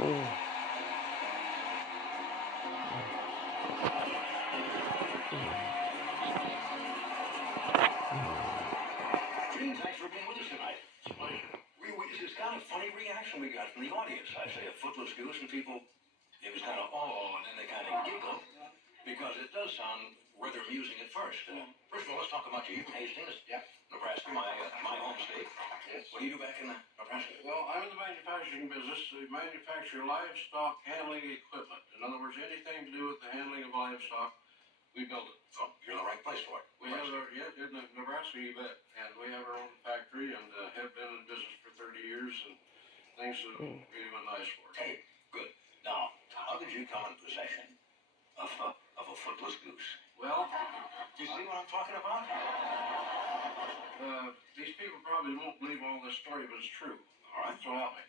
Gene, thanks for being with us tonight. It's a pleasure. It's kind of funny reaction we got from the audience. I say a footless goose, and people, it was kind of, oh, and then they kind of giggle, because it does sound rather amusing at first. First of all, let's talk about you. You're from Hastings, Nebraska, my home state. Yes. What do you do back in Nebraska? Well, I'm in the manufacturing business. We manufacture livestock handling equipment. In other words, anything to do with the handling of livestock, we build it. Oh, you're in the right place for it. We have our, in Nebraska, you bet. And we have our own factory and have been in business for 30 years, and things have really been nice for us. Hey, good. Now, how did you come in possession of a footless goose? Well, Do you see what I'm talking about? these people probably won't believe all this story, but it's true. All right. So help me.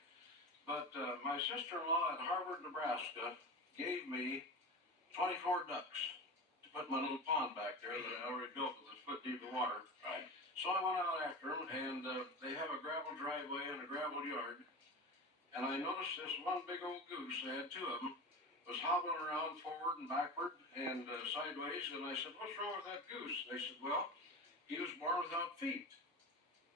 But my sister-in-law at Harvard, Nebraska, gave me 24 ducks to put in my little pond back there that I already built with a foot deep of water. Right. So I went out after them, and they have a gravel driveway and a gravel yard. And I noticed this one big old goose, they had two of them, was hobbling around forward and backward and sideways. And I said, "What's wrong with that goose?" They said, "Well, he was born without feet.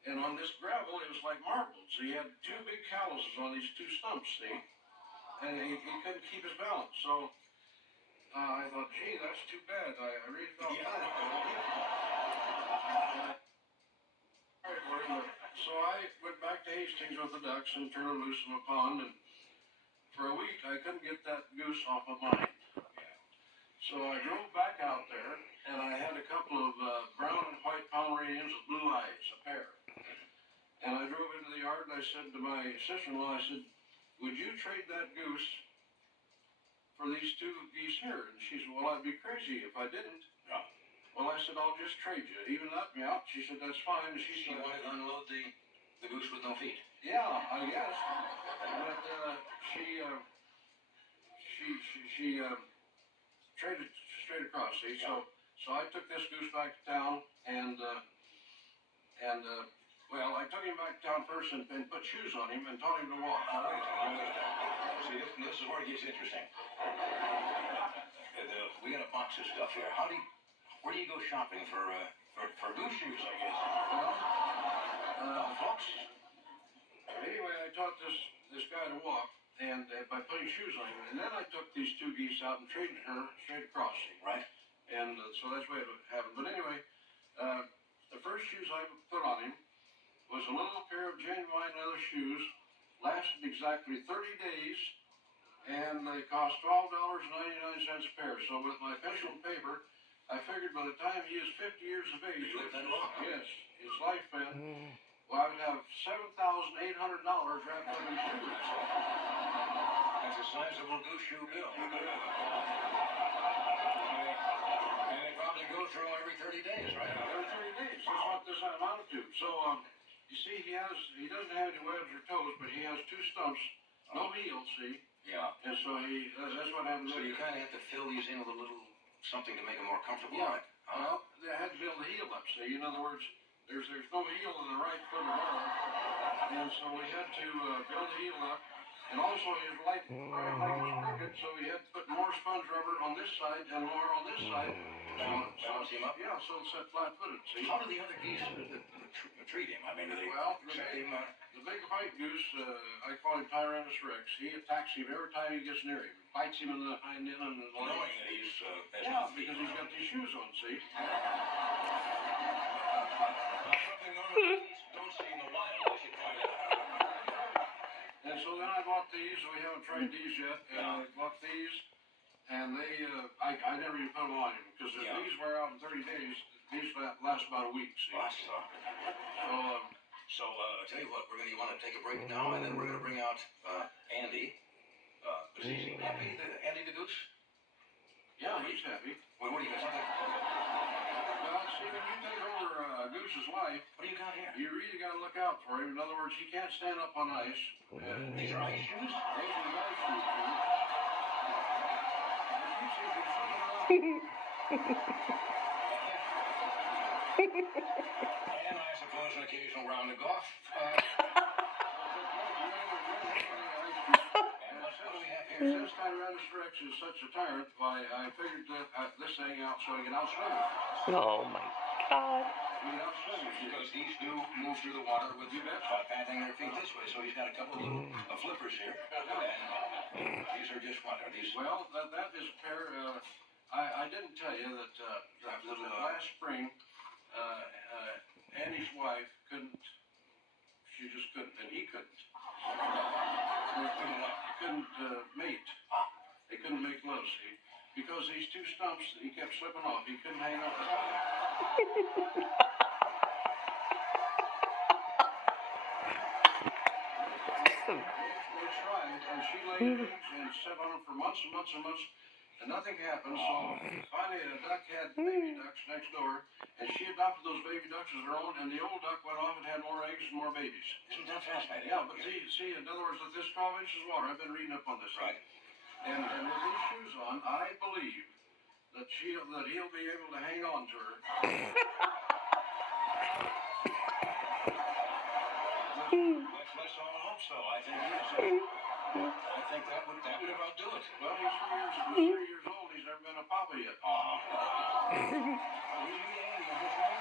And on this gravel, it was like marbles. He had two big calluses on these two stumps, see? And he couldn't keep his balance. So I thought, gee, that's too bad. I really felt bad. So I went back to Hastings with the ducks and turned them loose in a pond. And for a week, I couldn't get that goose off my mind. So I drove back out there, and I had a couple of brown and white Pomeranians with blue eyes, a pair. And I drove into the yard, and I said to my sister-in-law, I said, "Would you trade that goose for these two geese here?" And she said, "Well, I'd be crazy if I didn't." No. Well, I said, "I'll just trade you. Even that me out." She said, "That's fine." And She wanted to unload the goose with no feet. Yeah, I guess. But she traded straight across, see? Yeah. So I took this goose back to town, and well, I took him back to town first and put shoes on him and taught him to walk. See, this is where it gets interesting. We got a box of stuff here. Where do you go shopping for goose shoes, I guess? Well, folks. Anyway, I taught this guy to walk, and by putting shoes on him, and then I took these two geese out and traded her straight across. Right. And so that's the way it happened. But anyway, the first shoes I put on him was a little pair of genuine leather shoes, lasted exactly 30 days, and they cost $12.99 a pair. So with my pencil and paper, I figured by the time he is 50 years of age, You lived that long? yes, his lifespan, well, I would have $7,800 wrapped up in shoes. That's a sizable goose shoe bill. And they probably go through every 30 days, right? Every 30 days. That's what this amounted to. So, you see, he doesn't have any webs or toes, but he has two stumps, no heels, see? Yeah. And so that's what happened. So you kind of have to fill these in with a little something to make them more comfortable, Yeah. right? Well, they had to build the heel up, see? In other words, there's no heel in the right foot at all. And so we had to build the heel up. And also his right leg was crooked, so we had to put more sponge rubber on this side and more on this side. Balance him up? Yeah, so it's that flat-footed, see? How do the other geese treat him? I mean, do they accept him? The big white goose, I call him Tyrannus Rex. He attacks him every time he gets near him. Bites him in the hind end and the legs. Knowing that he's has Yeah, no feet. because he's got these shoes on, see? Something normal geese don't see in the wild, I should point out. And so then I bought these. We haven't tried these yet. And I bought these, and they, I never even put them on him, because if these wear out in 30 days, these last about a week, see? So, I tell you what, you want to take a break now, and then we're going to bring out Andy. Is he happy, Andy the goose? Yeah, he's happy. What do you got? Well, see, when you take over a goose's life, What do you got here? you really got to look out for him. In other words, he can't stand up on ice. These are ice shoes? Those are the ice shoes, And I suppose an occasional round of golf. What since Tyrannosaurus Rex is such a tyrant, why I figured this thing out so he can outswim him. Oh my God. He can outswim him. Because these do move through the water with panting their feet this way. So he's got a couple of little flippers here. And these are just what? Are these? Well, that is a pair. I didn't tell you that last spring, Annie's wife couldn't. She just couldn't, and he couldn't. Couldn't mate. They couldn't make love, see, because these two stumps he kept slipping off. He couldn't hang on. They tried, and she laid eggs and sat on them for months and months and months, and nothing happened. So finally, a duck had baby ducks next door, and she adopted those baby ducks as her own, and the old duck went off and had more eggs and more babies. Isn't that fascinating? Yeah, but see, in other words, with this 12 inches of water, I've been reading up on this. Right. And with these shoes on, I believe that he'll be able to hang on to her. Let's all hope so. I think he is. I think that would about do it. Well, he's 3 years old. He's never been a papa yet.